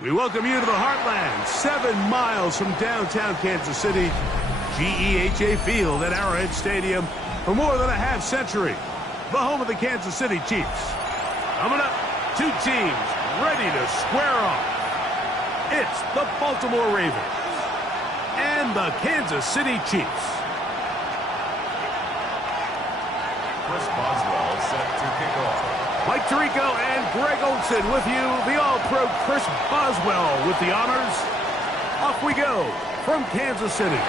We welcome you to the Heartland, 7 miles from downtown Kansas City, GEHA Field at Arrowhead Stadium for more than a half-century. The home of the Kansas City Chiefs. Coming up, two teams ready to square off. It's the Baltimore Ravens and the Kansas City Chiefs. Chris Boswell set to kick off. Mike Tirico and Greg Olson with you. The All-Pro Chris Boswell with the honors. Off we go from Kansas City. And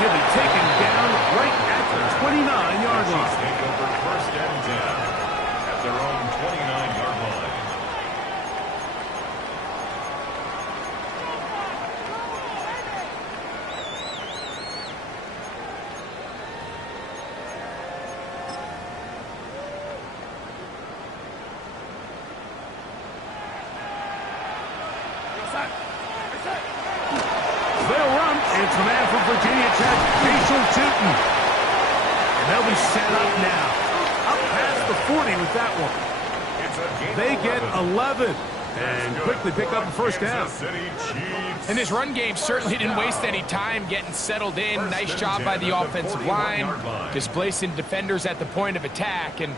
he'll be taken down right at the 29-yard line. Take over first and 10 at their own 29-yard line. They'll run. It's the man from Virginia Tech, Jason Tootin. And they'll be set up now. Up past the 40 with that one. They get 11 and quickly pick up the first down. And this run game certainly didn't waste any time getting settled in. Nice job by the offensive line, displacing defenders at the point of attack, and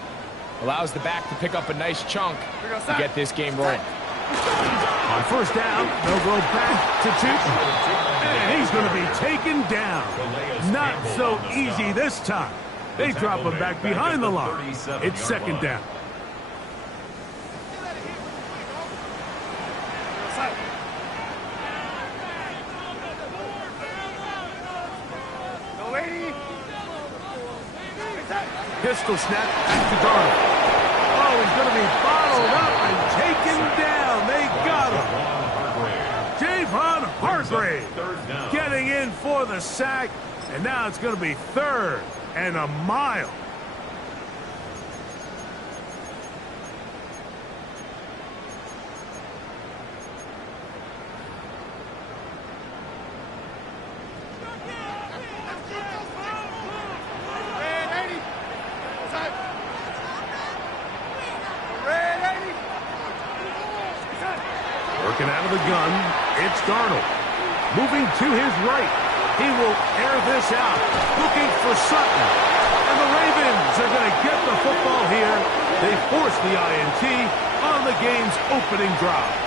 allows the back to pick up a nice chunk to get this game rolling. On first down, they'll go back to Tootin. And he's going to be taken down. Not so easy this time. They drop him back behind the line. It's second down. Pistol snap back to Darnold. Oh, he's going to be bottled up and taken down. They got him. Javon Hargrave getting in for the sack. And now it's going to be third and a mile. Working out of the gun, it's Darnold. Moving to his right. He will air this out. Looking for Sutton. And the Ravens are going to get the football here. They force the INT on the game's opening drive.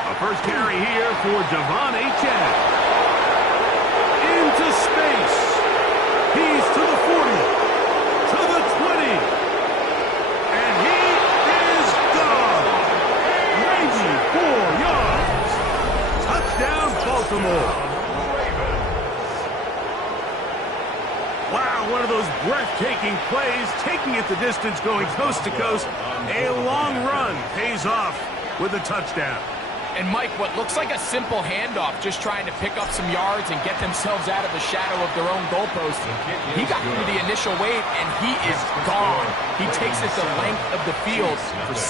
A first carry here for Devon Achane. Into space. He's to the 40. To the 20. And he is gone. 94 yards. Touchdown, Baltimore. Wow, one of those breathtaking plays, taking it the distance, going coast to coast. A long run pays off with a touchdown. And Mike, what looks like a simple handoff, just trying to pick up some yards and get themselves out of the shadow of their own goalpost. He got through the initial wave, and he is gone. He takes it the length of the field for 6.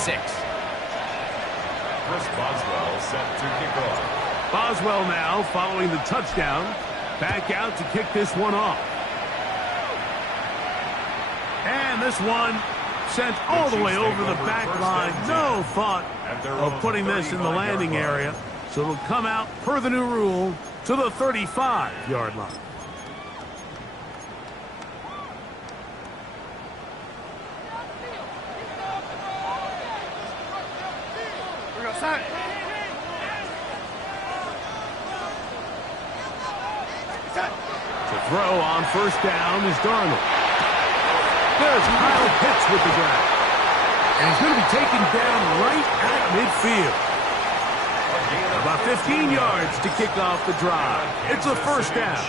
Chris Boswell set to kick off. Boswell now, following the touchdown, back out to kick this one off. And this one sent all the way over the back line. No thought of putting this in the landing area. So it'll come out, per the new rule, to the 35-yard line. To throw on first down is Darnold. There's Kyle Pitts with the grab. And he's going to be taken down right at midfield. About 15 yards to kick off the drive. It's a first down.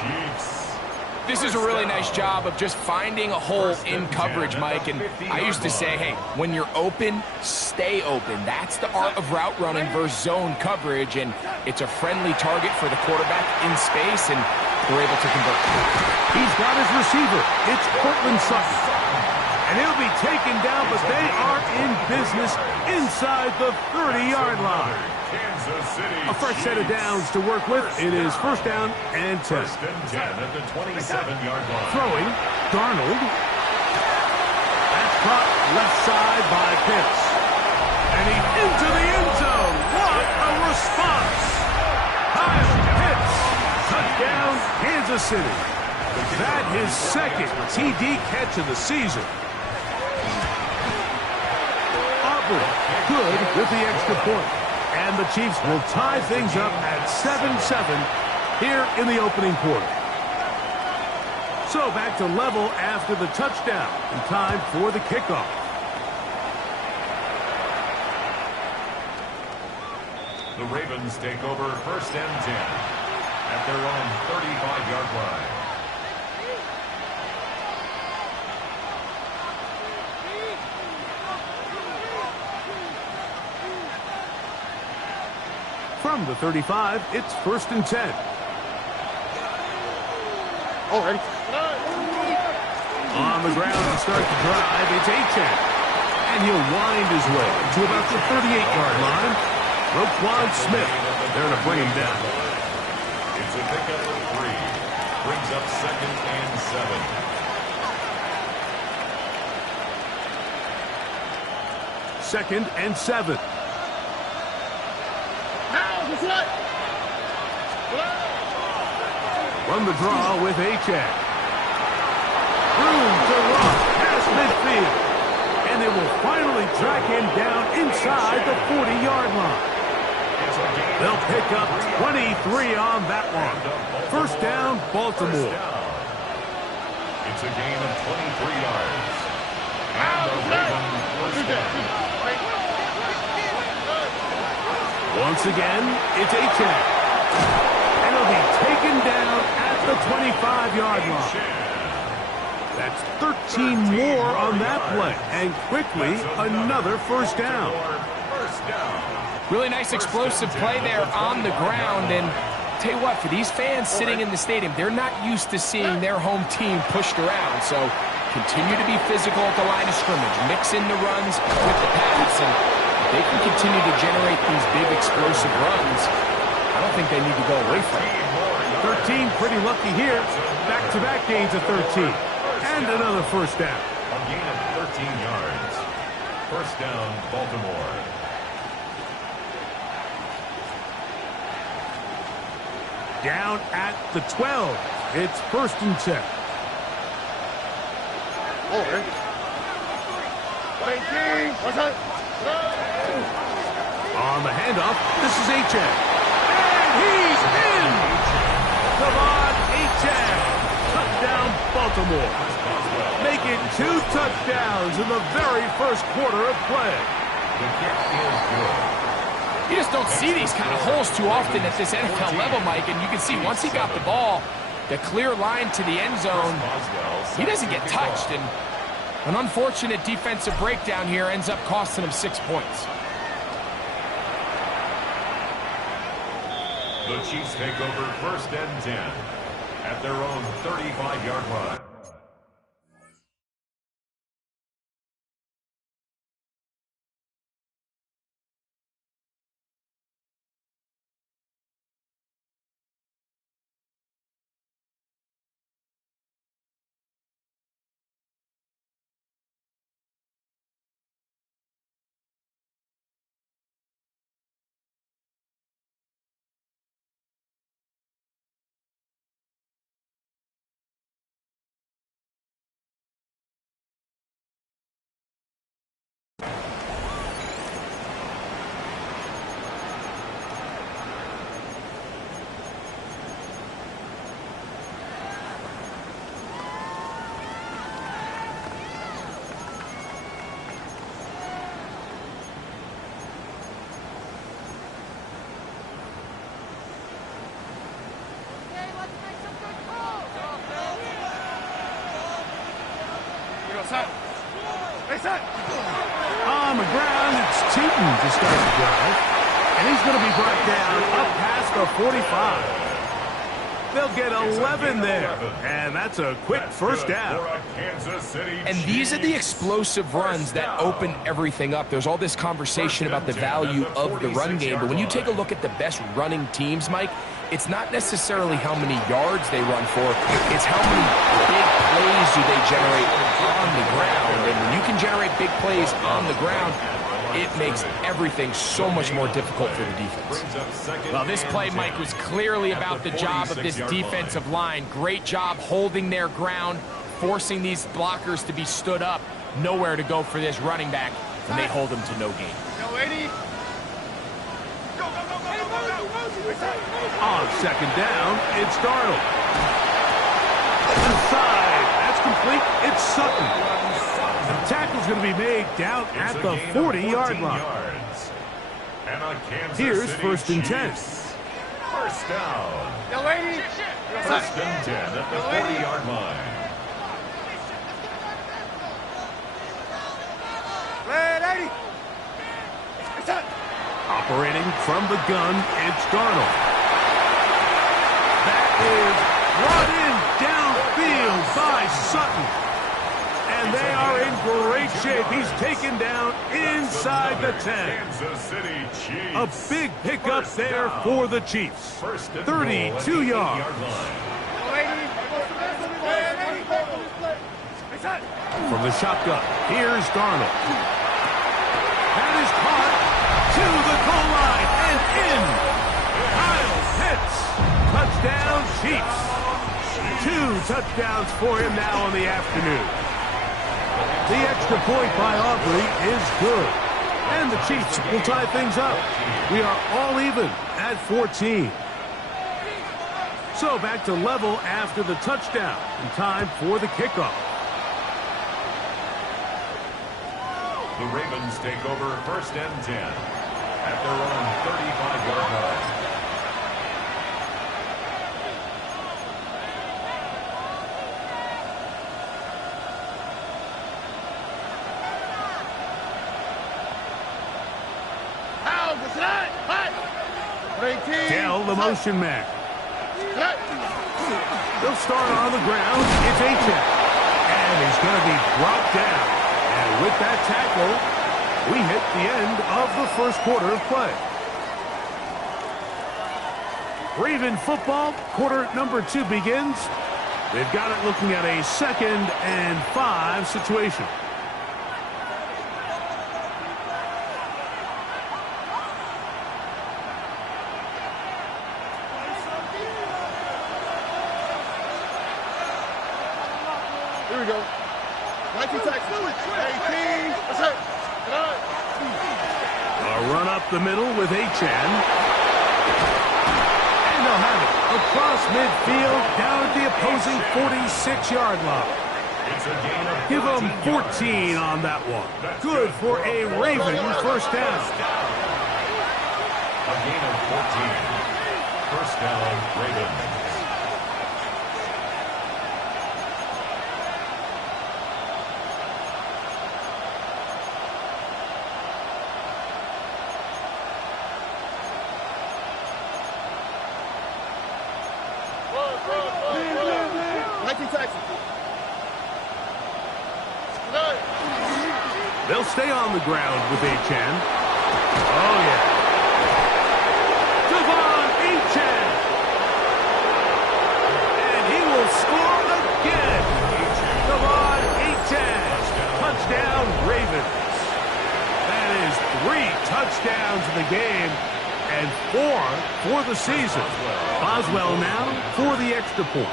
This is a really nice job of just finding a hole in coverage, Mike. And I used to say, hey, when you're open, stay open. That's the art of route running versus zone coverage. And it's a friendly target for the quarterback in space, and we're able to convert. He's got his receiver. It's Cortland Sutton. And he'll be taken down, but they are in business inside the 30-yard line. A fresh set of downs to work with. It is first down and 10. First and 10 at the 27-yard line. Throwing, Darnold. That's caught left side by Pitts. And he's into the end zone. What a response. Kyle Pitts. Touchdown, Kansas City. That his second TD catch of the season. Aubrey, good with the extra point. And the Chiefs will tie things up at 7-7 here in the opening quarter. So back to level after the touchdown. And time for the kickoff. The Ravens take over first and 10 at their own 35-yard line. From the 35, it's first and 10. Already. On the ground to start the drive, it's Achane. And he'll wind his way to about the 38-yard line. Roquan Smith, they're going to bring him down. It's a pickup of 3. Brings up second and 7. Second and 7. Run the draw with Achane. Room to run past midfield. And they will finally track him down inside the 40-yard line. They'll pick up 23 on that one. First down, Baltimore. It's a gain of 23 yards. And the Ravens first down. Once again, it's Achane. And he'll be taken down at the 25-yard line. That's 13 more on that play. And quickly, another first down. Really nice explosive play there on the ground. And tell you what, for these fans sitting in the stadium, they're not used to seeing their home team pushed around. So continue to be physical at the line of scrimmage. Mix in the runs with the pass. And they can continue to generate these big explosive runs. I don't think they need to go away from it. 13 pretty lucky here. Back-to-back gains of 13. And another first down. A gain of 13 yards. First down, Baltimore. Down at the 12. It's first and 10. On the handoff, this is Achane. And he's in! Come on, Achane. Touchdown, Baltimore. Make it 2 touchdowns in the very first quarter of play. The kick is good. You just don't see these kind of holes too often at this NFL level, Mike. And you can see once he got the ball, the clear line to the end zone, he doesn't get touched. And an unfortunate defensive breakdown here ends up costing him 6 points. The Chiefs take over first and 10 at their own 35-yard line. On the ground, it's Cheaton to start the drive. And he's going to be brought down up past the 45. They'll get 11 there. And that's a quick first down. And these are the explosive runs that open everything up. There's all this conversation about the value of the run game. But when you take a look at the best running teams, Mike, it's not necessarily how many yards they run for. It's how many big plays do they generate on the ground. And when you can generate big plays on the ground, it makes everything so much more difficult for the defense. Well, this play, Mike, was clearly about the job of this defensive line. Great job holding their ground, forcing these blockers to be stood up. Nowhere to go for this running back, and they hold him to no gain. On second down, it's Darnold. Inside, that's complete. It's Sutton. The tackle's going to be made down at the 40-yard line. Here's first and 10. First down. First and 10 at the 40-yard line. Operating from the gun, it's Darnold. That is brought in downfield by Sutton. And they are in great shape. He's taken down inside the 10. A big pickup there for the Chiefs. 32 yards. From the shotgun, here's Darnold. That is caught to the goal line and in. Kyle Pitts. Touchdown, Chiefs. 2 touchdowns for him now on the afternoon. The extra point by Aubrey is good. And the Chiefs will tie things up. We are all even at 14. So back to level after the touchdown. And time for the kickoff. The Ravens take over first and 10 at their own 35-yard line. Dell, the motion man. They'll start on the ground. It's Achane. And he's going to be brought down. And with that tackle, we hit the end of the first quarter of play. Raven football, quarter number 2 begins. They've got it looking at a 2nd and 5 situation. Here we go. 19 tackles. 18. That's it. A run up the middle with Achane. And they'll have it across midfield down at the opposing 46-yard line. Give them 14 on that one. Good for a Raven first down. A gain of 14. First down, Ravens. They'll stay on the ground with Achane. Oh, yeah. Devon Achane. And he will score again. Devon Achane. Touchdown, Ravens. That is 3 touchdowns in the game and 4 for the season. Boswell now for the extra point.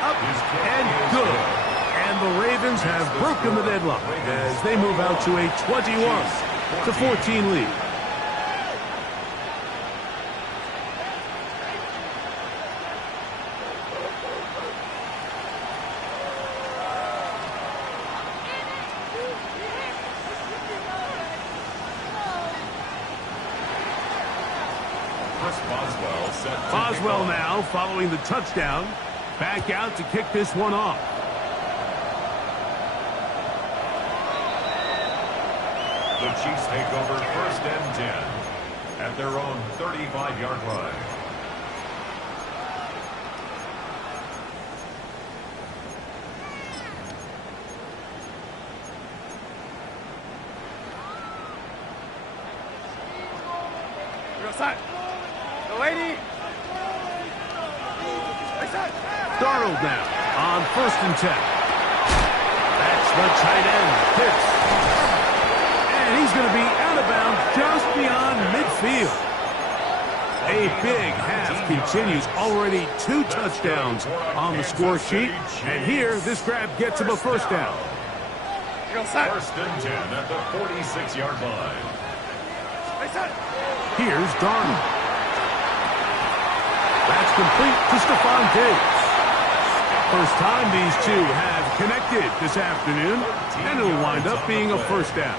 Up and good. And the Ravens have broken the deadlock as they move out to a 21-14 lead. Boswell now following the touchdown. Back out to kick this one off. The Chiefs take over 1st and 10 at their own 35-yard line. Darnold now on 1st and 10. That's the tight end. Pitch. And he's going to be out of bounds just beyond midfield. A big half continues. Already 2 touchdowns on the score sheet. And here, this grab gets him a 1st down. 1st and 10 at the 46-yard line. Here's Darnold. That's complete to Stephon Diggs. First time these two have connected this afternoon, and it'll wind up being a 1st down.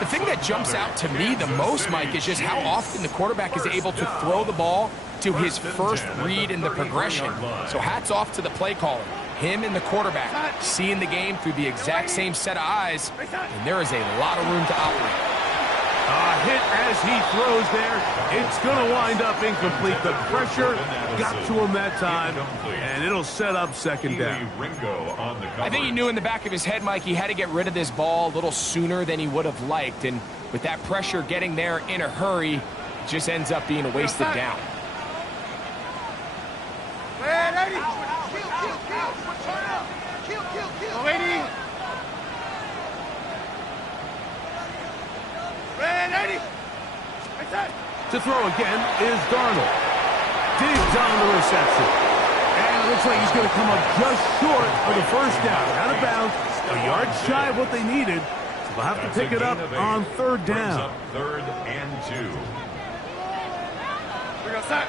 The thing that jumps out to me the most, Mike, is just how often the quarterback is able to throw the ball to his first read in the progression. So hats off to the play caller. Him and the quarterback seeing the game through the exact same set of eyes, and there is a lot of room to operate. A hit as he throws there. It's going to wind up incomplete. The pressure got to him that time, and it'll set up 2nd down. I think he knew in the back of his head, Mike, he had to get rid of this ball a little sooner than he would have liked. And with that pressure getting there in a hurry, it just ends up being a wasted down. To throw again is Darnold. Digs on the reception. And it looks like he's going to come up just short of the 1st down. Out of bounds, a yard shy of what they needed. So they'll have to pick it up on 3rd down. 3rd and 2. We go set.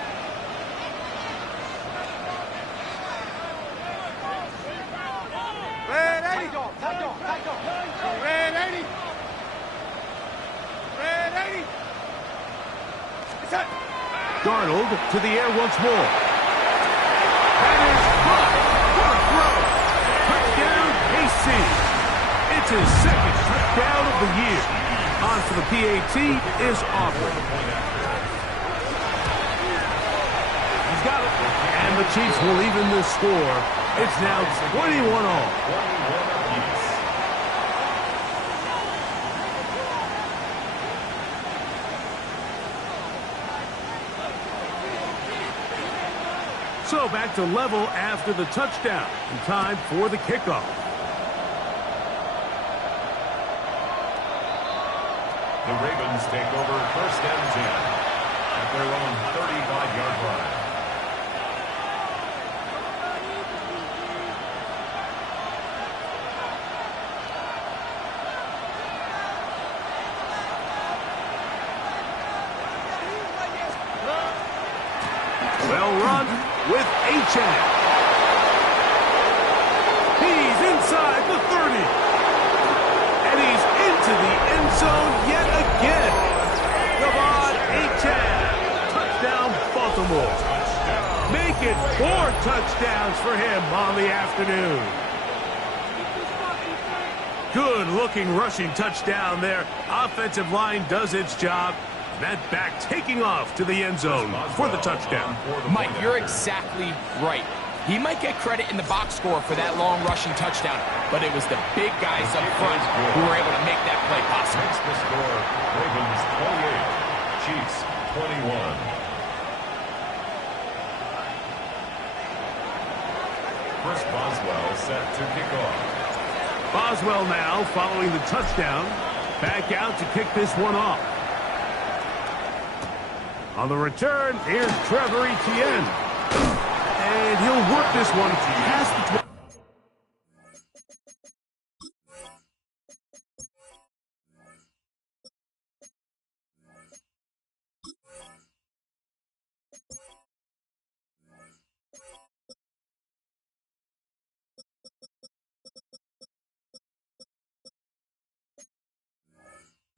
Red 80. Red 80. Red 80. Darnold to the air once more. That is caught. What a throw. Touchdown, KC. It's his 2nd touchdown of the year. On for the PAT is Aubrey. He's got it. And the Chiefs will even the score. It's now 21 all. So back to level after the touchdown. And time for the kickoff. The Ravens take over 1st and 10 at their own 35-yard line. Well run with Achane. He's inside the 30. And he's into the end zone yet again. Stephon Achane. Touchdown, Baltimore. Make it 4 touchdowns for him on the afternoon. Good-looking rushing touchdown there. Offensive line does its job. That back taking off to the end zone for the touchdown. Mike, you're exactly right. He might get credit in the box score for that long rushing touchdown, but it was the big guys up front who were able to make that play possible. Makes the score Ravens 28, Chiefs 21. Chris Boswell set to kick off. Boswell now following the touchdown. Back out to kick this one off. On the return, here's Trevor Etienne. And he'll work this one past the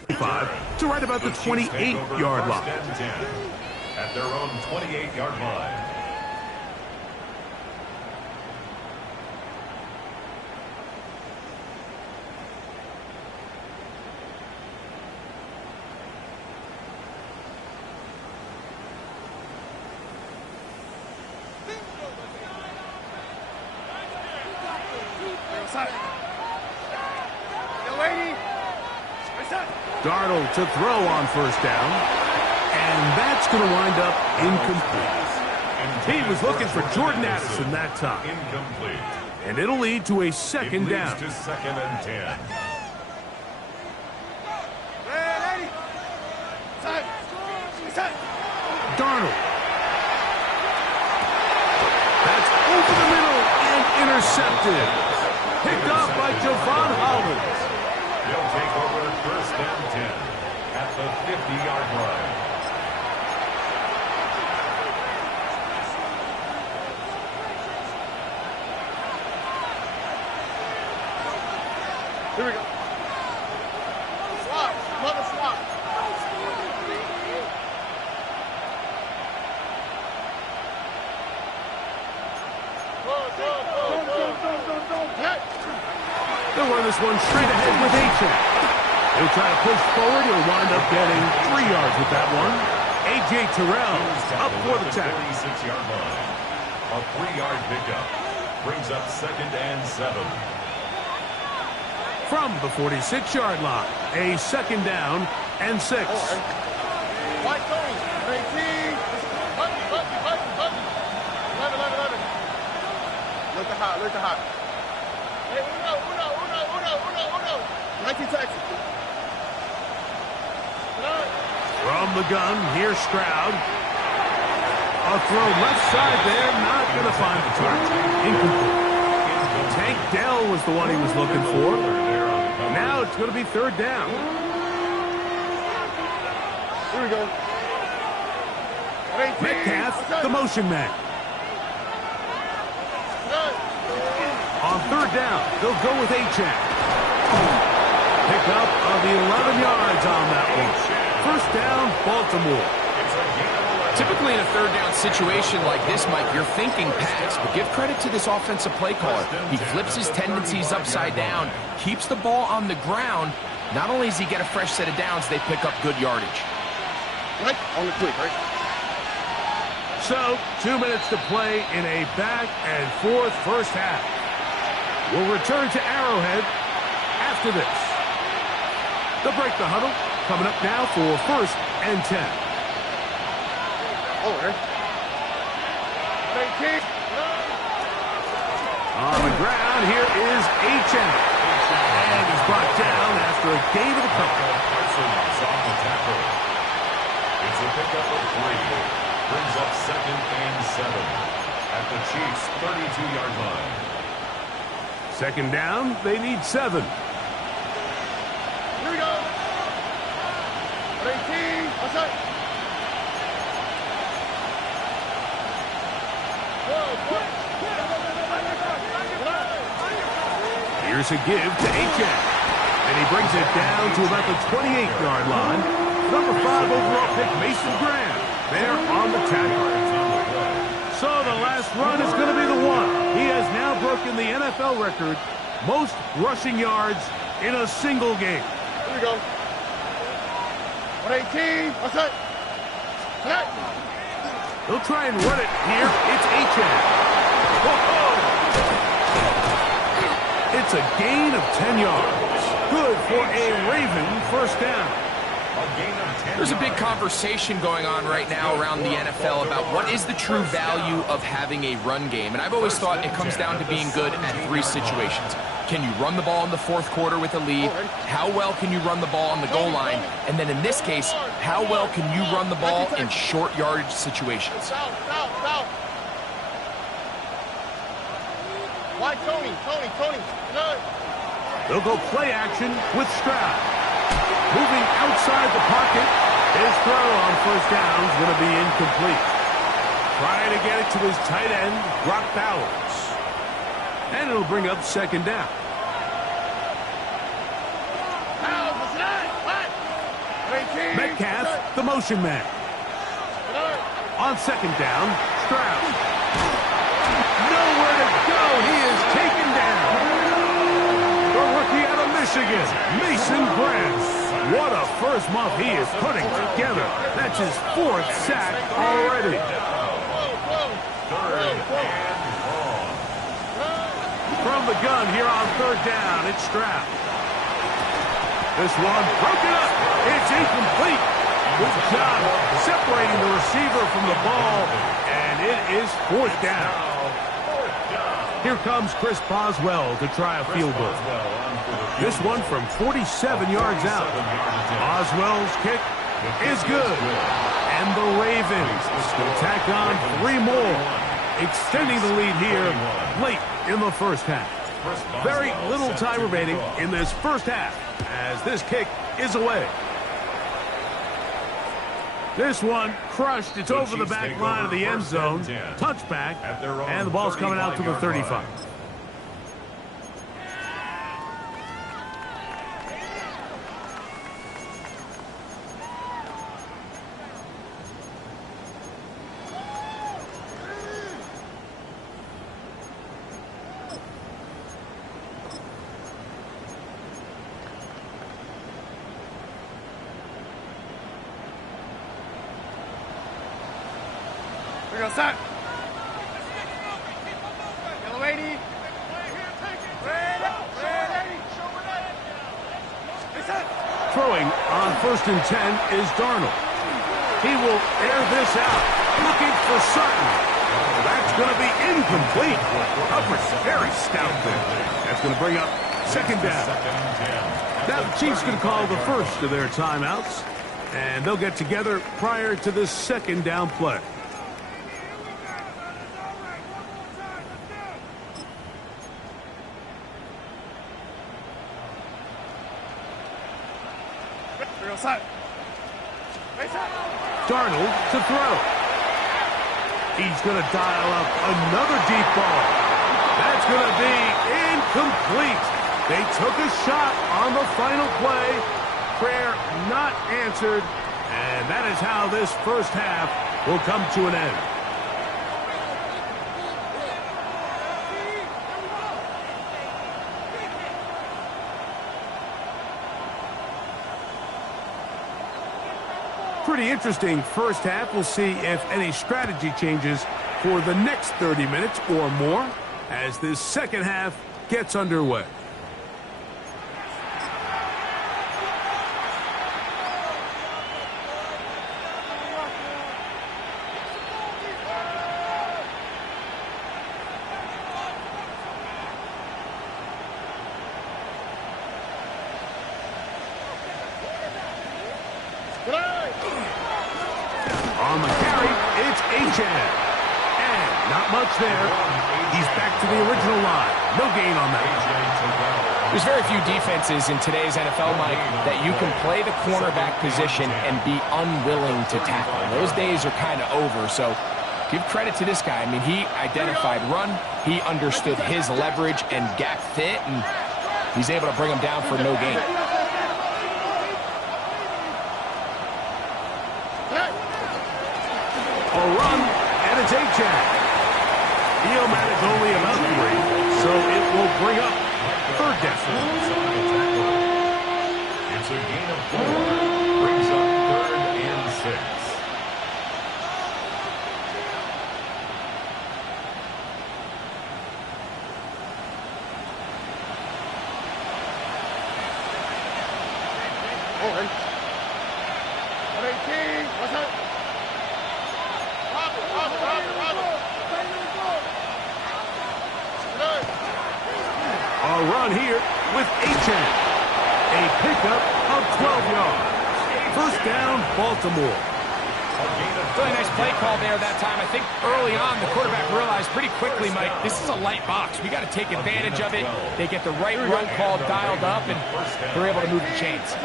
25 to right about the 28-yard line. At their own 28-yard line. Darnold to throw on first down. And that's going to wind up incomplete. He was looking for Jordan Addison that time. Incomplete. And it'll lead to a second down. To second and 10. Darnold. That's over the middle and intercepted. Picked off by Javon Hollins. He'll take over first and 10 at the 50-yard line. Here we go. Swap. Mother swap. They'll run this one straight ahead with A-Check. He'll try to push forward. He'll wind up getting 3 yards with that one. A.J. Terrell up for the tackle. 46-yard line. A 3-yard pickup brings up second and 7. From the 46-yard line, a second down and 6. White Tony. 18. Button. 11. Look at hot. Hey, uno. 19 Texas. From the gun, here's Stroud. A throw left side there, not going to find the target. Incomplete. Tank Dell was the one he was looking for. Now it's going to be third down. Here we go. 18. Metcalf, the motion man. On third down, they'll go with A-Check. Pick up of 11 yards on that one. First down, Baltimore. Typically in a third down situation like this, Mike, you're thinking pass, but give credit to this offensive play caller. He flips his tendencies upside down, keeps the ball on the ground. Not only does he get a fresh set of downs, they pick up good yardage. Right on the quick, right? So, 2 minutes to play in a back and forth first half. We'll return to Arrowhead after this. They'll break the huddle. Coming up now for first and 10. Oh, right. 19. On the ground, here is A-Check. And he's brought down after a gain of a couple. Parsons on the tackle. It's a pickup of 3. Brings up second and 7 at the Chiefs' 32-yard line. Second down, they need 7. Here we go. 18. What's that? Here's a give to A-Check. And he brings it down to about the 28-yard line. Number 5 overall pick, Mason Graham. There on the tackle. So the last run is going to be the one. He has now broken the NFL record, most rushing yards in a single game. Here we go. 118. What's that? He'll try and run it here. It's A-Check. It's a gain of 10 yards. Good for a Raven first down. There's a big conversation going on right now around the NFL about what is the true value of having a run game. And I've always thought it comes down to being good at 3 situations. Can you run the ball in the fourth quarter with a lead? How well can you run the ball on the goal line? And then in this case, how well can you run the ball in short yardage situations? Why Tony? No. They'll go play action with Stroud. Moving outside the pocket. His throw on first down is going to be incomplete. Trying to get it to his tight end, Brock Bowers. And it'll bring up second down. Metcalf, the motion man. On second down, Stroud. Nowhere to go. He is taken down. The rookie out of Michigan, Mason Graham. What a first month he is putting together. That's his 4th sack already. From from the gun here on third down. It's Stroud. This one broken up. It's incomplete. Good job separating the receiver from the ball, and it is fourth down. Here comes Chris Boswell to try a field goal. This one from 47 yards out. Boswell's kick is good. And the Ravens will tack on 3 more, extending the lead here late in the first half. Very little time remaining in this first half as this kick is away. This one crushed. It's over the back line of the end zone. Touchback, and the ball's coming out to the 35. Here we go, set. Yellow 80. Throwing on 1st and 10 is Darnold. He will air this out, looking for Sutton. That's going to be incomplete. Coverage very stout there. That's going to bring up second down. Now the Chiefs going to call the first of their timeouts, and they'll get together prior to this second down play. Darnold to throw. He's going to dial up another deep ball. That's going to be incomplete. They took a shot on the final play. Prayer not answered. And that is how this first half will come to an end. Pretty interesting first half. We'll see if any strategy changes for the next 30 minutes or more as this second half gets underway. On the carry, it's Achan. And not much there. He's back to the original line. No gain on that. There's very few defenses in today's NFL, Mike, that you can play the cornerback position and be unwilling to tackle. Those days are kind of over, so give credit to this guy. I mean, he identified run, he understood his leverage and gap fit, and he's able to bring him down for no gain. A run, and it's Achan. He'll manage only about 3, so it will bring up third down. It's a gain of 4. Brings up 3rd and 6. Owen. 118. What's up? A run here with Achan. A pickup of 12 yards. First down, Baltimore. Really nice play call there that time. I think early on the quarterback realized pretty quickly, Mike, this is a light box. We got to take advantage of it. They get the right run call dialed up, and they're able to move the chains.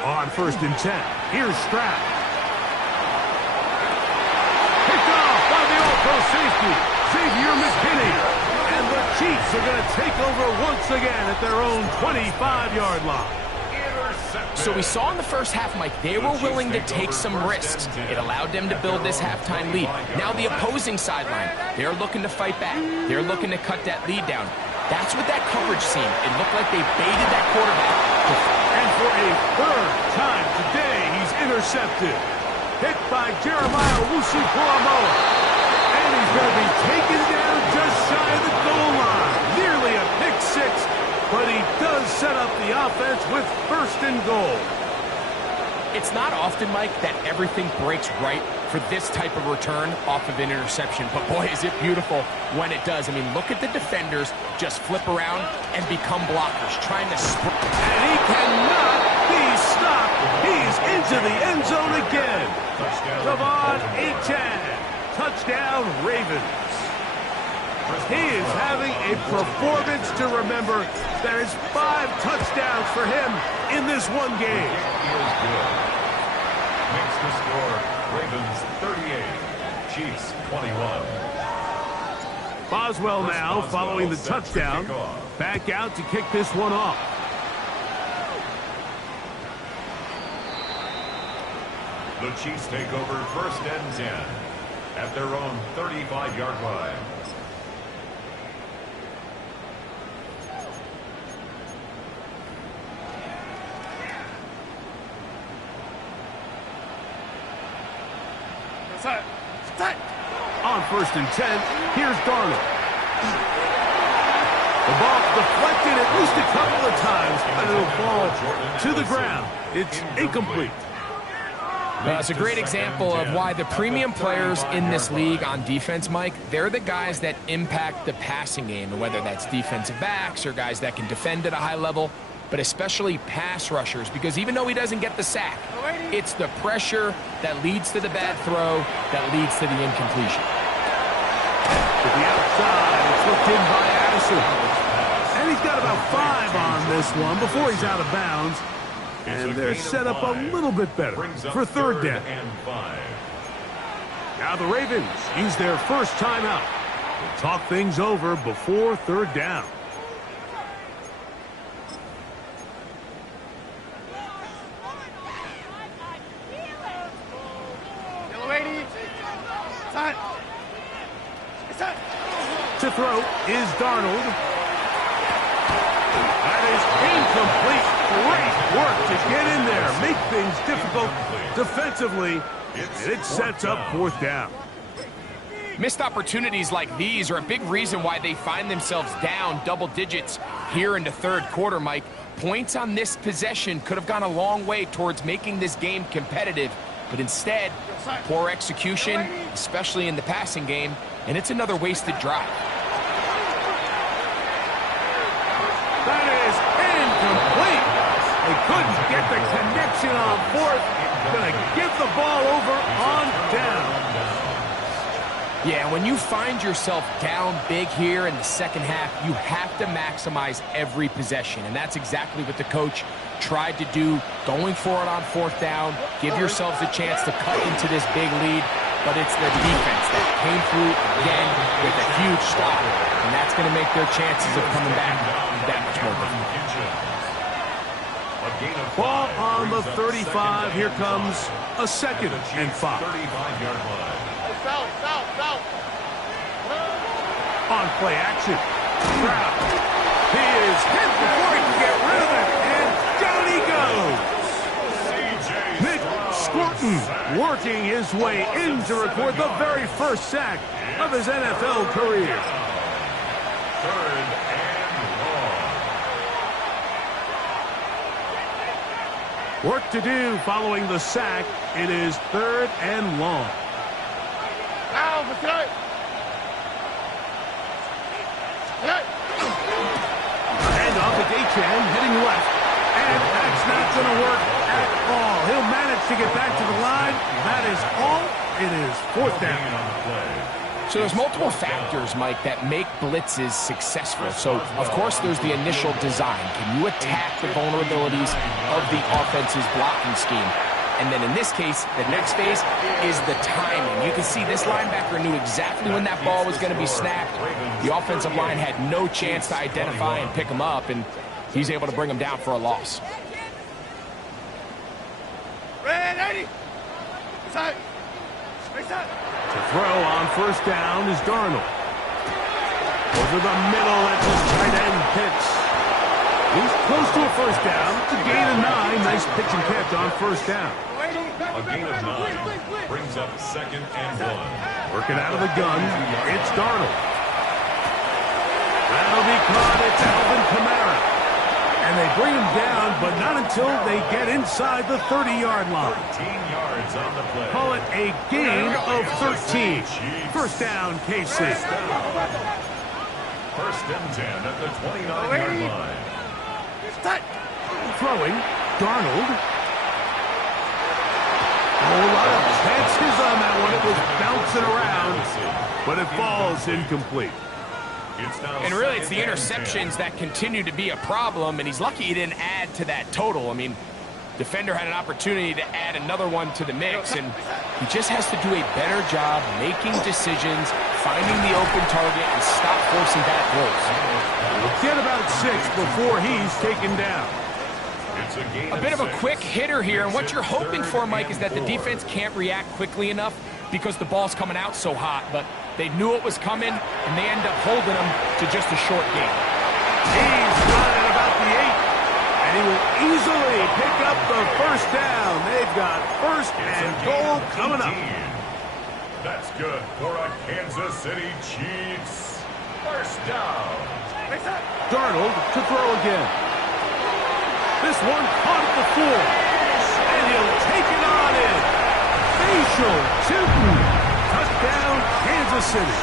On 1st and 10, here's Stroud. Picked off by the all-pro safety, Xavier McKinney. And the Chiefs are going to take over once again at their own 25-yard line. So we saw in the first half, Mike, they were willing to take some risks. It allowed them to build this halftime lead. Now the opposing sideline, they're looking to fight back. They're looking to cut that lead down. That's what that coverage seemed. It looked like they baited that quarterback. And for a third time today, he's intercepted. Hit by Jeremiah Wusu-Pulamoa. And he's going to be taken down just shy of the goal line. Nearly a pick six, but he does set up the offense with first and goal. It's not often, Mike, that everything breaks right for this type of return off of an interception. But boy, is it beautiful when it does. I mean, look at the defenders just flip around and become blockers, trying to sprint. And he cannot be stopped. He's into the end zone again. Devon Achane. Touchdown, Ravens. He is having a performance to remember. There's 5 touchdowns for him in this one game. Makes the score Ravens 38, Chiefs 21. Boswell now following the touchdown. Back out to kick this one off. The Chiefs take over first and 10 at their own 35-yard line. On first and 10, here's Darnold. The ball deflected at least a couple of times, but it'll fall to the ground. It's incomplete. It's a great example of why the premium players in this league on defense, Mike, they're the guys that impact the passing game, and whether that's defensive backs or guys that can defend at a high level, but especially pass rushers, because even though he doesn't get the sack, it's the pressure that leads to the bad throw that leads to the incompletion. To the outside, it's looked in by Addison. And he's got about 5 on this one before he's out of bounds. And they're set up a little bit better for third down. Now the Ravens use their first timeout to talk things over before third down. To throw is Darnold. That is incomplete. Great work to get in there, make things difficult defensively, and it sets up fourth down. Missed opportunities like these are a big reason why they find themselves down double digits here in the third quarter, Mike. Points on this possession could have gone a long way towards making this game competitive, but instead, poor execution, especially in the passing game, and it's another wasted drive. That is incomplete. They couldn't get the connection on fourth. Going to give the ball over on down. Yeah, when you find yourself down big here in the second half, you have to maximize every possession, and that's exactly what the coach tried to do, going for it on fourth down, give yourselves a chance to cut into this big lead, but it's the defense that came through again with a huge stop, and that's going to make their chances of coming back that much more difficult. Ball on the 35. Here comes a second and 5. On play action. Brown. He is hit before he can get rid of it, and down he goes. Nick Scorton working his way in to record the very first sack of his NFL career. Third and long. Work to do following the sack. It is third and long. And off to Achane, heading left. And that's not going to work at all. He'll manage to get back to the line. That is all. It is fourth down. So there's multiple factors, Mike, that make blitzes successful. So, of course, there's the initial design. Can you attack the vulnerabilities of the offense's blocking scheme? And then in this case, the next phase is the timing. You can see this linebacker knew exactly when that ball was going to be snapped. The offensive line had no chance to identify and pick him up, and he's able to bring him down for a loss. To throw on first down is Darnold. Over the middle, that's his tight end pitch. He's close to a first down. It's a gain of 9. Nice pitch and catch on first down. A gain of 9 brings up 2nd and 1. Working out of the gun, it's Darnold. That'll be caught. It's Alvin Kamara. And they bring him down, but not until they get inside the 30-yard line. 13 yards on the play. Call it a gain of 13. First down, KC. First and 10 at the 29-yard line. Throwing, Darnold. A whole lot of chances on that one. It was bouncing around, but it falls incomplete. And really, it's the interceptions that continue to be a problem, and he's lucky he didn't add to that total. I mean, defender had an opportunity to add another one to the mix, and he just has to do a better job making decisions, finding the open target, and stop forcing bad throws. He'll get about 6 before he's taken down. A bit of a quick hitter here, and what you're hoping for, Mike, is that the defense can't react quickly enough because the ball's coming out so hot, but they knew it was coming, and they end up holding them to just a short game. He's got it about the 8, and he will easily pick up the first down. They've got first and goal coming up. That's good for a Kansas City Chiefs. First down. Darnold to throw again. This one caught at the 4, and he'll take it on in. Facial shooting. Touchdown, Kansas City.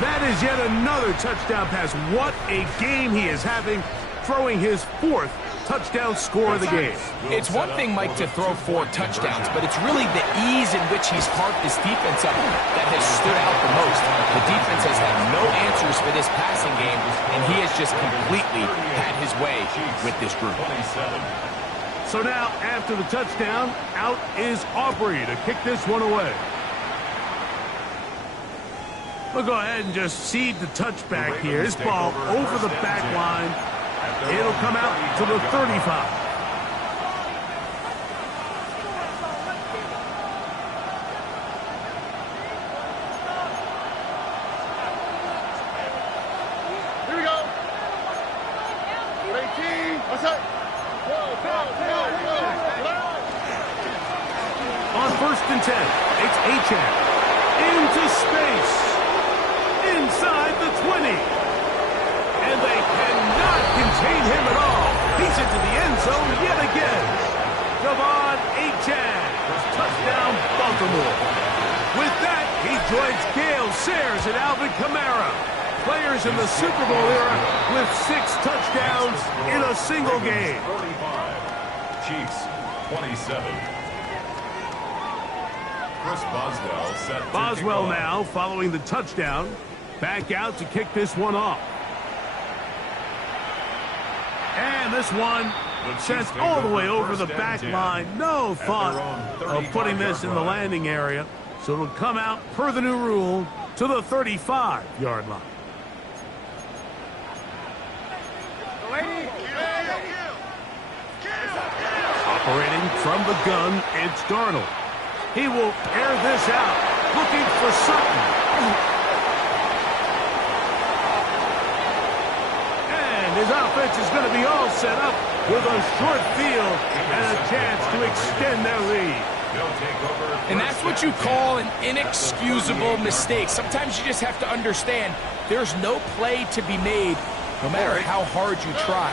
That is yet another touchdown pass. What a game he is having, throwing his 4th touchdown score of the game. It's one thing, Mike, to throw 4 touchdowns, but it's really the ease in which he's parked this defense up that has stood out the most. The defense has had no answers for this passing game, and he has just completely had his way with this group. So now, after the touchdown, out is Aubrey to kick this one away. We'll go ahead and just cede the touchback here. This ball over the back line. It'll come out to the 35. Here we go. 18. What's up? On first and 10, it's Achane. Into space. Inside the 20. And they cannot contain him at all. He's into the end zone yet again. Devon Achane. Touchdown, Baltimore. With that, he joins Gale Sayers and Alvin Kamara, players in the Super Bowl era with 6 touchdowns in a single game. 45. Chiefs, 27. Chris Boswell set to Boswell kick off. now following the touchdown. Back out to kick this one off. And this one sent all the way over the back line. No thought of putting this in the landing area. So it'll come out, per the new rule, to the 35-yard line. Operating from the gun, it's Darnold. He will air this out, looking for Sutton. And his offense is going to be all set up with a short field and a chance to extend their lead. And that's what you call an inexcusable mistake. Sometimes you just have to understand there's no play to be made no matter how hard you try.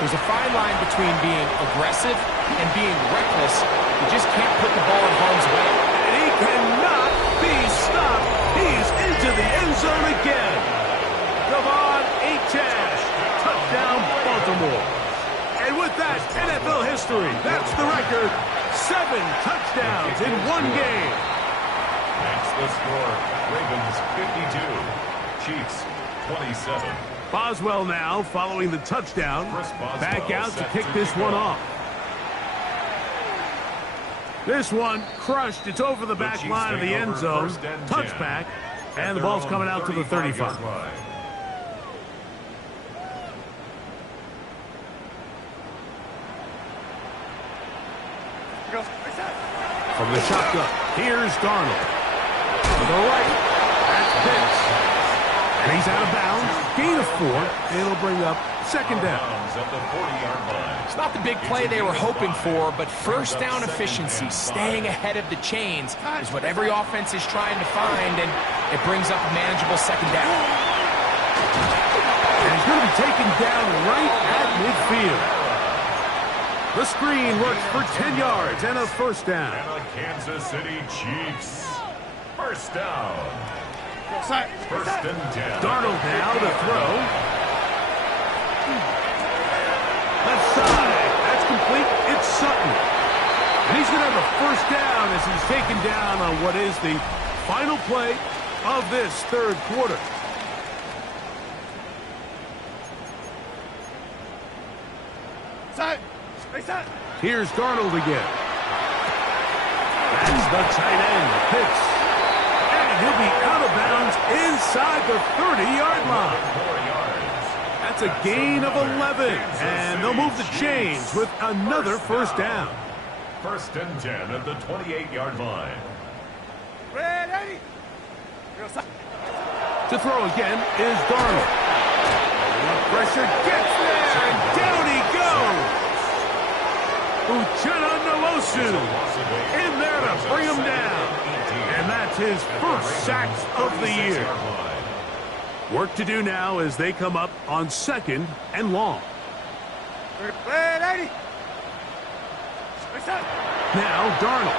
There's a fine line between being aggressive and being reckless. You just can't put the ball in harm's way. And he cannot be stopped. He's into the end zone again. Devon Achane. Touchdown, Baltimore. And with that, NFL history. That's the record. 7 touchdowns in one game. That's the score. Ravens 52. Chiefs 27. Boswell now following the touchdown. Back out to kick this one off. This one crushed. It's over the back line of the end zone. Touchback. And the ball's coming out to the 35. From the shotgun, here's Darnold. To the right, that's Pitts. And he's out of bounds. Gain of 4. It'll bring up second down. At the 40-yard line. It's not the big play they were hoping for, but first down efficiency, staying ahead of the chains, is what every offense is trying to find, and it brings up a manageable second down. And he's going to be taken down right at midfield. The screen works for 10 yards and a first down. And the Kansas City Chiefs. First down. First and 10. Darnold now to throw. Left side. That's complete. It's Sutton. And he's going to have a first down as he's taken down on what is the final play of this third quarter. Here's Darnold again. That's the tight end, Pitts. And he'll be out of bounds inside the 30-yard line. 4 yards. That's a gain of 11. And they'll move the chains with another first down. First and 10 at the 28-yard line. To throw again is Darnold. Pressure gets there, and down he goes. Uchenna Nwosu in there to bring him down. And that's his first sack of the year. Work to do now as they come up on second and long. Now Darnold.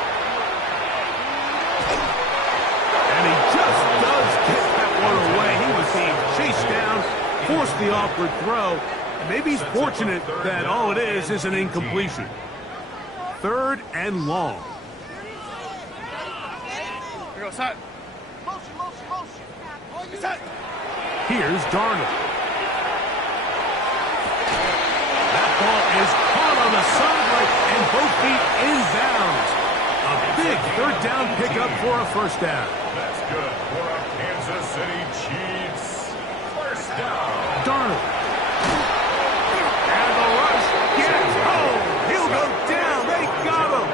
And he just does get that one away. He was being chased down, forced the awkward throw. And maybe he's fortunate that all it is an incompletion. Third and long. Here's Darnold. That ball is caught on the sideline and both feet inbounds. A big third down pickup for a first down. That's good for a Kansas City Chiefs. First down. Darnold. And the rush gets home. He'll go down. They got him.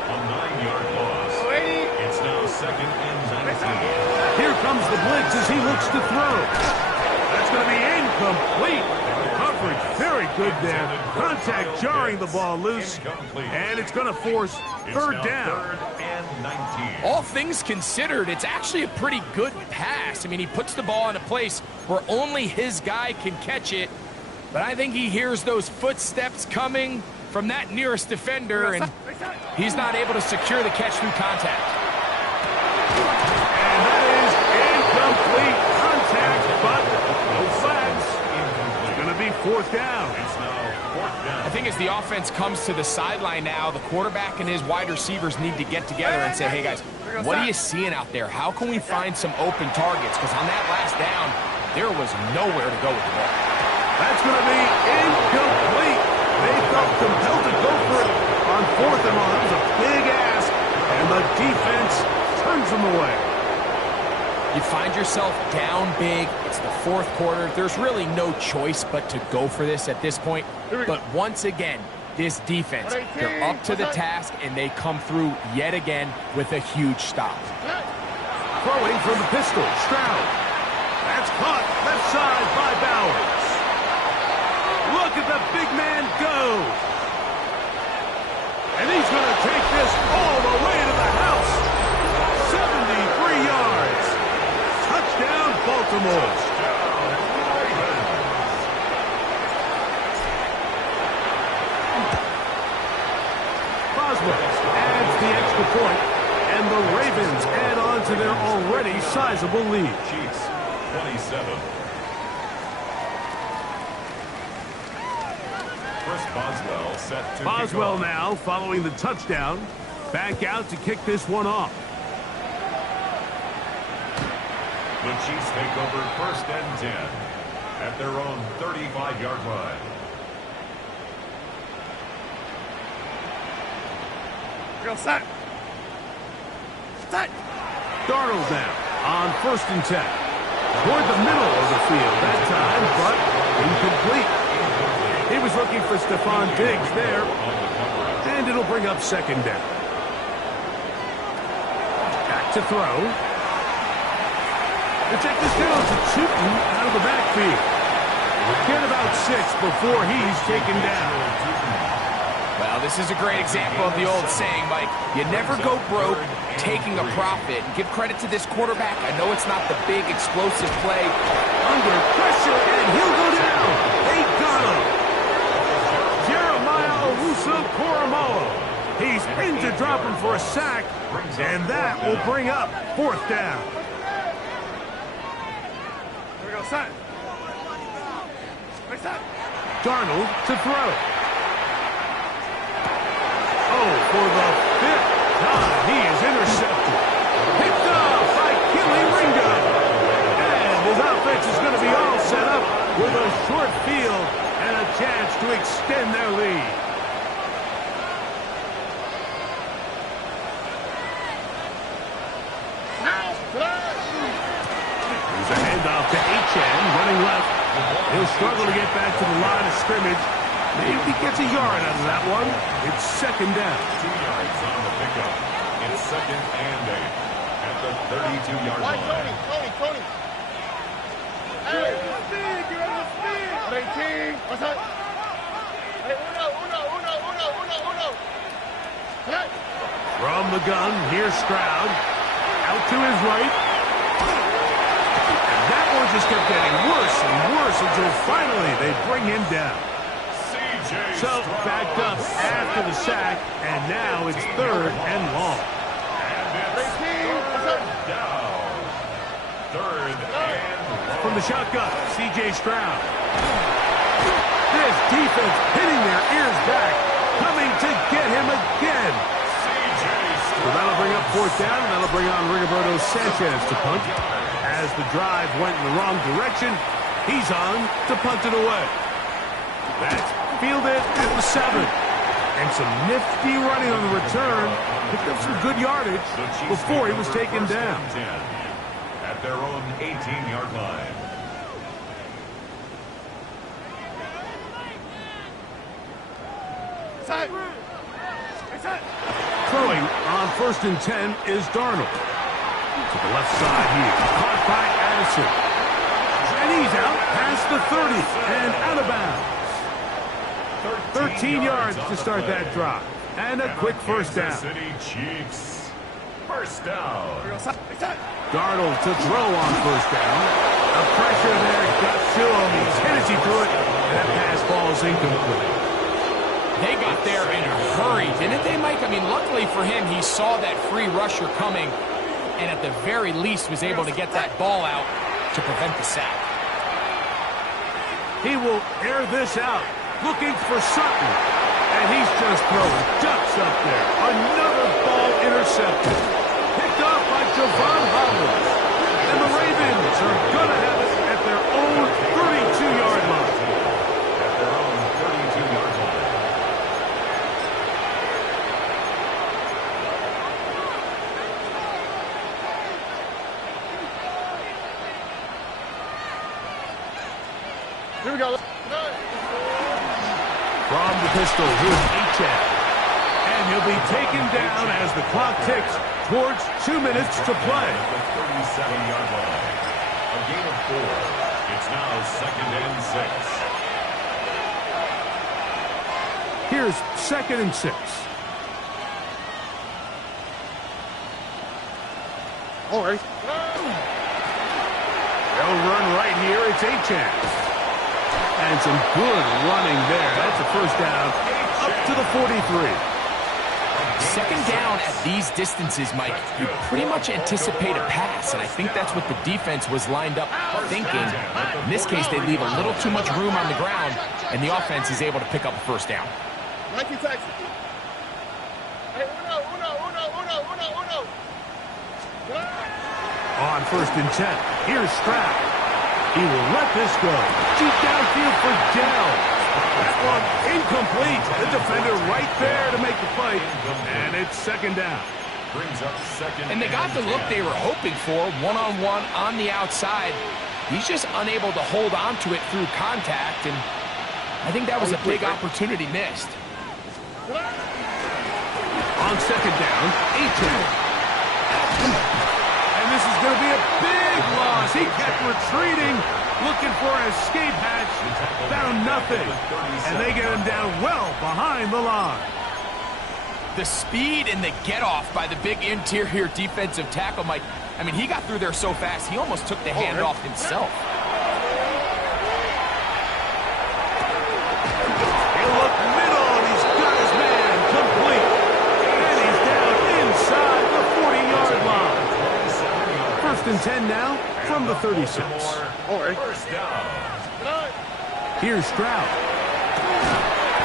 A 9-yard loss. It's now second and 19. Here comes the blitz as he looks to throw. That's going to be incomplete. Coverage very good there. Contact jarring the ball loose. And it's going to force third down. Third and 19. All things considered, it's actually a pretty good pass. I mean, he puts the ball in a place where only his guy can catch it. But I think he hears those footsteps coming from that nearest defender, and he's not able to secure the catch through contact. And that is incomplete contact, but no flags. It's going to be fourth down. It's now fourth down. I think as the offense comes to the sideline now, the quarterback and his wide receivers need to get together and say, hey, guys, what are you seeing out there? How can we find some open targets? Because on that last down, there was nowhere to go with the ball. That's going to be incomplete. They felt compelled to go for it on fourth and long. That was a big ask, and the defense turns them away. You find yourself down big. It's the fourth quarter. There's really no choice but to go for this at this point. But once again, this defense, they're up to the task, and they come through yet again with a huge stop. Throwing from the pistol, Stroud. That's caught left side by Bowers. Look at the big man go. And he's going to take this all the way to the house. 73 yards. Touchdown, Baltimore. Boswell adds the extra point, and the Ravens add on to their already sizable lead. Chiefs, 27. Boswell set to Boswell now following the touchdown. Back out to kick this one off. The Chiefs take over first and 10 at their own 35-yard line. Set. Darnold now on first and 10. Toward the middle of the field that time, but incomplete. He was looking for Stephon Diggs there. And it'll bring up second down. Back to throw. The check this down to Tootin out of the backfield. Get about 6 before he's taken down. Well, this is a great example of the old saying, Mike. You never go broke taking a profit. Give credit to this quarterback. I know it's not the big, explosive play. Under pressure, and he'll go down. They got him. Jeremiah Owusu-Koramoah. He's in to drop him for a sack, and that will bring up 4th down. Here we go, set. Darnold to throw. Oh, for the 5th time, he is intercepted. Picked off by Killing Ringo. And his offense is going to be all set up with a short field and a chance to extend their lead. There's a handoff to H.N. running left. He'll struggle to get back to the line of scrimmage. Maybe gets a yard out of that one. It's second down. 2 yards on the pickup. It's 2nd and 8 at the 32-yard line. Tony. Hey, you're on the speed. 18. What's that? Hey, uno. Hey. From the gun, here's Stroud. Out to his right. And that one just kept getting worse and worse until finally they bring him down. So, backed up after the sack, and now it's 3rd and long. Down. 3rd and long. From the shotgun, C.J. Stroud. This defense hitting their ears back, coming to get him again. So that'll bring up 4th down, and that'll bring on Rigoberto Sanchez to punt. As the drive went in the wrong direction, he's on to punt it away. That's fielded at the 7. And some nifty running on the return. Picked up some good yardage before he was taken down. At their own 18-yard line. Throwing on 1st and 10 is Darnold. To the left side here. Caught by Addison. And he's out past the 30 and out of bounds. 13 yards to start that drive. And a quick first down. City Chiefs. First down. Darnold to throw on 1st down. The pressure there got to him. He's hit to it. And that pass ball's incomplete. They got there in a hurry, didn't they, Mike? I mean, luckily for him, he saw that free rusher coming and at the very least was able to get that ball out to prevent the sack. He will air this out, looking for Sutton. And he's just throwing ducks up there. Another ball intercepted. Picked off by Javon Holland. And the Ravens are going to have it at their own 32-yard line. At their own 32-yard line. Here we go. From the pistol, here's H.N. And he'll be taken down as the clock ticks towards 2 minutes to play. The 37-yard line. A gain of 4. It's now 2nd and 6. Here's 2nd and 6. All right. They'll run right here. It's H.N. And some good running there. That's a first down up to the 43. Second down at these distances, Mike, you pretty much anticipate a pass, and I think that's what the defense was lined up thinking. In this case, they leave a little too much room on the ground, and the offense is able to pick up a first down. Nike Texas. Hey, uno. On 1st and 10, here's Stroud. He will let this go. Deep downfield for Dell. That one incomplete. The defender right there to make the play. And it's 2nd down. Brings up 2nd. And they got the look they were hoping for, one-on-one on the outside. He's just unable to hold on to it through contact, and I think that was a big opportunity missed. On second down, 18. And this is going to be a big loss. He kept retreating, looking for an escape hatch, found nothing. And they get him down well behind the line. The speed and the get-off by the big interior defensive tackle, Mike. I mean, he got through there so fast, he almost took the handoff himself. He'll look middle, and he's got his man complete. And he's down inside the 40-yard line. First and 10 now from the 36. Here's Stroud.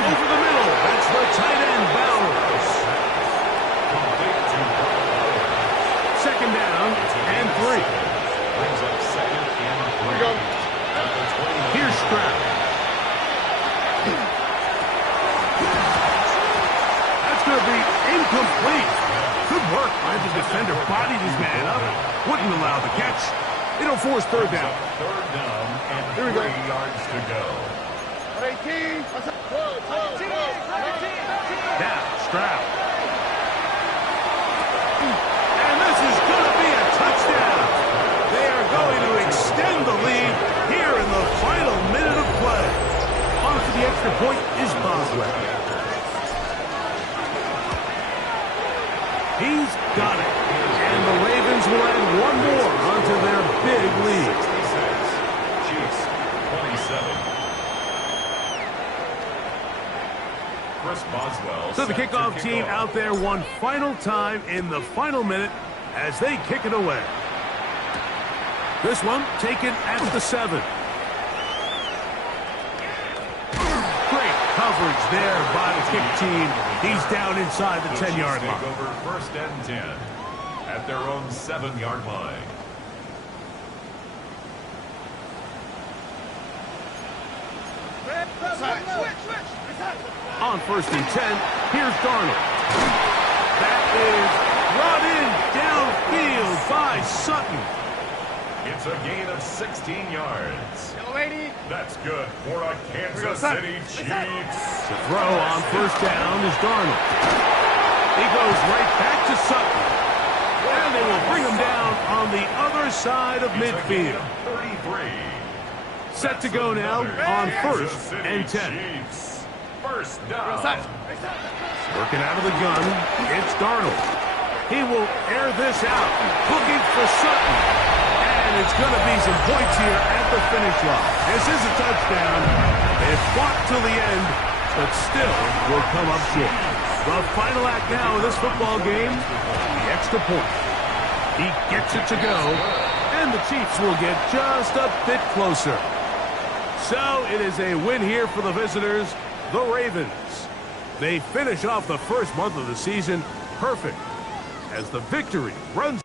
Over the middle. That's the tight end, Bowers. Second down and 3. Here's Stroud. That's going to be incomplete. Good work by the defender. Bodied his man up. Wouldn't allow the catch. It'll force third down. Third down and 3 yards to go. Now, Stroud. And this is going to be a touchdown. They are going to extend the lead here in the final minute of play. On for the extra point is Boswell. He's got it. And the Ravens will add one more onto their big lead. Chiefs, 27. Chris Boswell. So the kickoff team out there one final time in the final minute as they kick it away. This one taken at the 7. Great coverage there by the kick team. He's down inside the 10-yard line. Over first and 10 at their own 7-yard line. On first and 10, here's Darnold. That is brought in downfield by Sutton. It's a gain of 16 yards. That's good for a Kansas City Chiefs. The throw on first down is Darnold. He goes right back to Sutton. And they will bring him down on the other side of midfield. 33. Set to go now on first and 10. Chiefs. First down. Working out of the gun, it's Darnold. He will air this out, looking for Sutton. And it's going to be some points here at the finish line. This is a touchdown. They fought till the end, but still will come up short. The final act now of this football game, the extra point. He gets it to go, and the Chiefs will get just a bit closer. So it is a win here for the visitors, the Ravens. They finish off the first month of the season perfect as the victory runs.